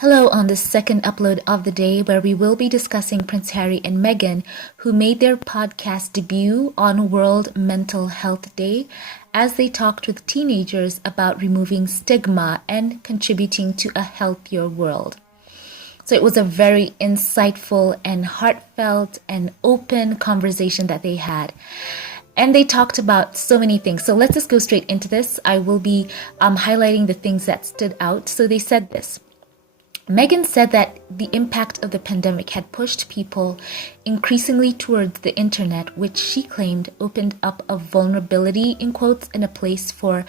Hello on the second upload of the day where we will be discussing Prince Harry and Meghan, who made their podcast debut on World Mental Health Day as they talked with teenagers about removing stigma and contributing to a healthier world. So it was a very insightful and heartfelt and open conversation that they had. And they talked about so many things. So let's just go straight into this. I will be highlighting the things that stood out. So they said this. Meghan said that the impact of the pandemic had pushed people increasingly towards the internet, which she claimed opened up a vulnerability, in quotes, and a place for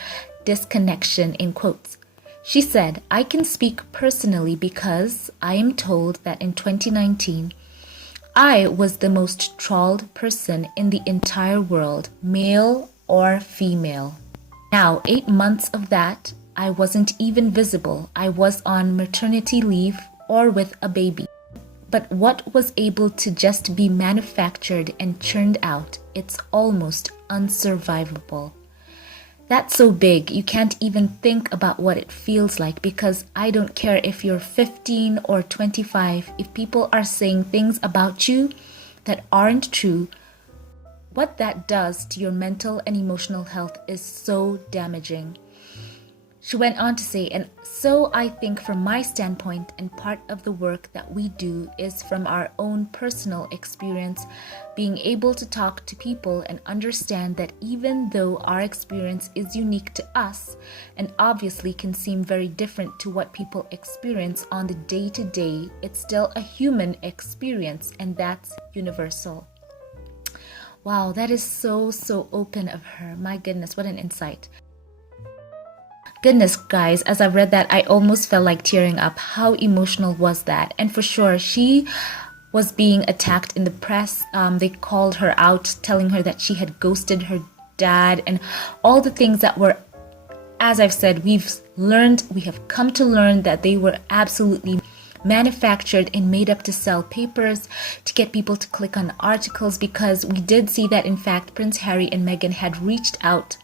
disconnection, in quotes. She said, "I can speak personally because I am told that in 2019, I was the most trawled person in the entire world, male or female. Now, 8 months of that, I wasn't even visible. I was on maternity leave or with a baby. But what was able to just be manufactured and churned out, it's almost unsurvivable." That's so big, you can't even think about what it feels like, because I don't care if you're 15 or 25, if people are saying things about you that aren't true, what that does to your mental and emotional health is so damaging. She went on to say, and so I think from my standpoint, and part of the work that we do is from our own personal experience, being able to talk to people and understand that even though our experience is unique to us and obviously can seem very different to what people experience on the day-to-day, it's still a human experience, and that's universal. Wow, that is so open of her. My goodness, what an insight. Goodness, guys, as I read that, I almost felt like tearing up. How emotional was that? And for sure, she was being attacked in the press. They called her out, telling her that she had ghosted her dad and all the things that were, as I've said, we have come to learn that they were absolutely manufactured and made up to sell papers, to get people to click on articles, because we did see that, in fact, Prince Harry and Meghan had reached out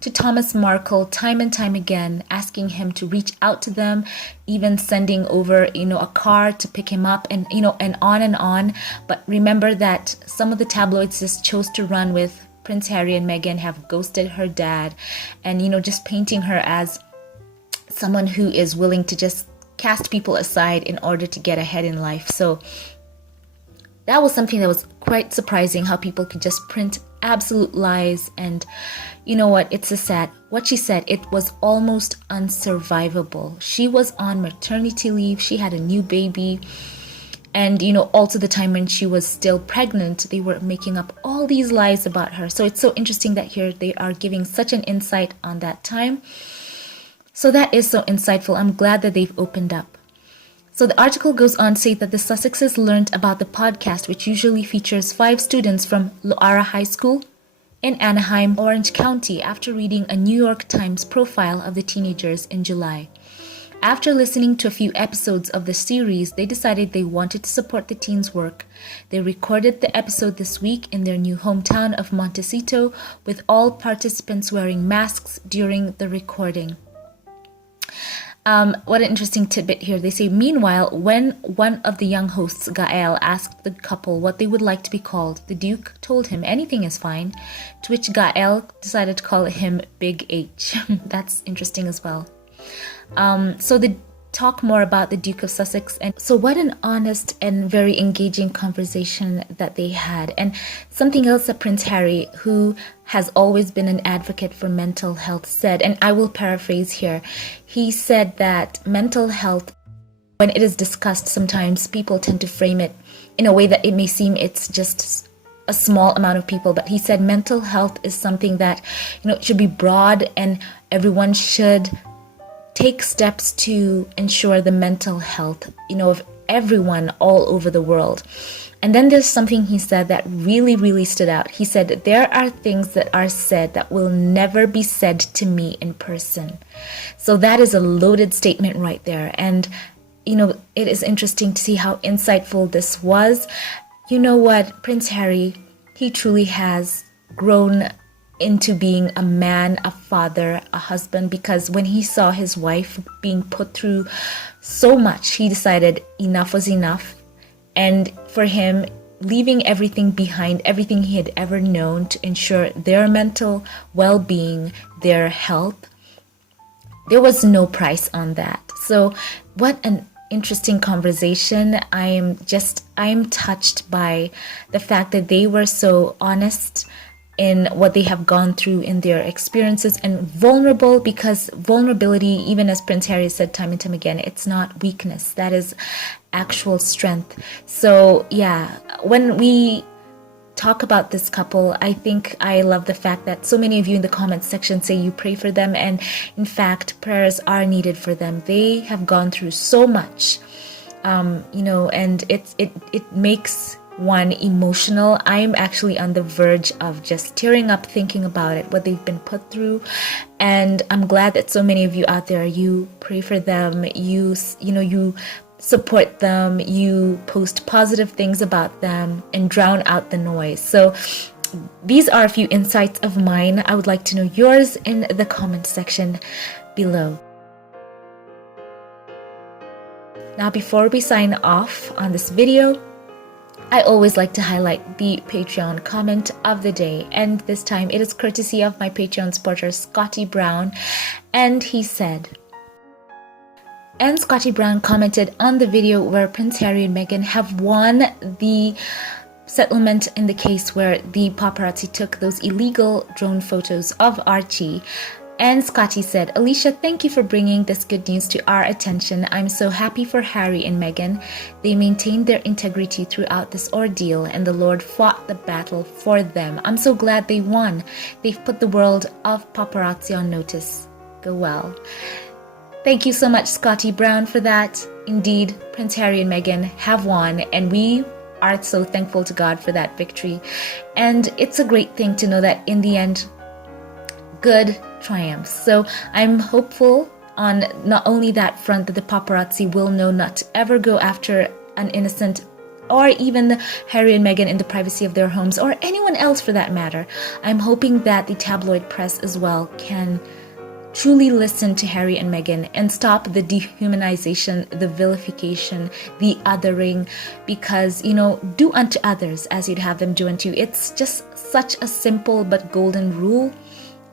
to Thomas Markle time and time again, asking him to reach out to them, even sending over, a car to pick him up, and on and on. But remember that some of the tabloids just chose to run with Prince Harry and Meghan have ghosted her dad, and just painting her as someone who is willing to just cast people aside in order to get ahead in life. So that was something that was quite surprising, how people could just print absolute lies. And you know what, it's what she said, it was almost unsurvivable. She was on maternity leave, she had a new baby, and also the time when she was still pregnant, they were making up all these lies about her. So it's so interesting that here they are giving such an insight on that time. So that is so insightful. I'm glad that they've opened up. So the article goes on to say that the Sussexes learned about the podcast, which usually features 5 students from Loara High School in Anaheim, Orange County, after reading a New York Times profile of the teenagers in July. After listening to a few episodes of the series, they decided they wanted to support the teens' work. They recorded the episode this week in their new hometown of Montecito, with all participants wearing masks during the recording. What an interesting tidbit here. They say, meanwhile, when one of the young hosts, Gael, asked the couple what they would like to be called, the Duke told him anything is fine, to which Gael decided to call him Big H. That's interesting as well. So they talk more about the Duke of Sussex. And so what an honest and very engaging conversation that they had. And something else that Prince Harry, who has always been an advocate for mental health, said, and I will paraphrase here, he said that mental health, when it is discussed, sometimes people tend to frame it in a way that it may seem it's just a small amount of people. But he said mental health is something that, it should be broad, and everyone should take steps to ensure the mental health, of everyone all over the world. And then there's something he said that really stood out. He said, there are things that are said that will never be said to me in person. So that is a loaded statement right there. And, it is interesting to see how insightful this was. You know what, Prince Harry, he truly has grown into being a man, a father, a husband, because when he saw his wife being put through so much, he decided enough was enough. And for him, leaving everything behind, everything he had ever known to ensure their mental well-being, their health, there was no price on that. So what an interesting conversation. I am touched by the fact that they were so honest in what they have gone through in their experiences, and vulnerable, because vulnerability, even as Prince Harry said time and time again, it's not weakness, that is actual strength. So yeah, when we talk about this couple, I think I love the fact that so many of you in the comments section say you pray for them, and in fact prayers are needed for them. They have gone through so much, and it makes one emotional. I'm actually on the verge of just tearing up thinking about it, what they've been put through. And I'm glad that so many of you out there, you pray for them, you support them, you post positive things about them and drown out the noise. So these are a few insights of mine. I would like to know yours in the comment section below. Now, before we sign off on this video, I always like to highlight the Patreon comment of the day, and this time it is courtesy of my Patreon supporter Scotty Brown, and he said, and Scotty Brown commented on the video where Prince Harry and Meghan have won the settlement in the case where the paparazzi took those illegal drone photos of Archie. And Scotty said, Alicia, thank you for bringing this good news to our attention. I'm so happy for Harry and Meghan. They maintained their integrity throughout this ordeal, and the Lord fought the battle for them. I'm so glad they won. They've put the world of paparazzi on notice. Go well. Thank you so much, Scotty Brown, for that. Indeed, Prince Harry and Meghan have won, and we are so thankful to God for that victory. And it's a great thing to know that in the end, good triumphs. So I'm hopeful on not only that front, that the paparazzi will know not to ever go after an innocent, or even Harry and Meghan in the privacy of their homes, or anyone else for that matter. I'm hoping that the tabloid press as well can truly listen to Harry and Meghan and stop the dehumanization, the vilification, the othering, because, do unto others as you'd have them do unto you. It's just such a simple but golden rule.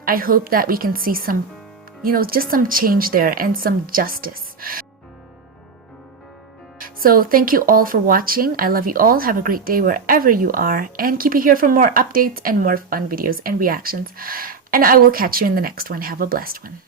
I hope that we can see some, just some change there and some justice. So thank you all for watching. I love you all. Have a great day wherever you are, and keep it here for more updates and more fun videos and reactions. And I will catch you in the next one. Have a blessed one.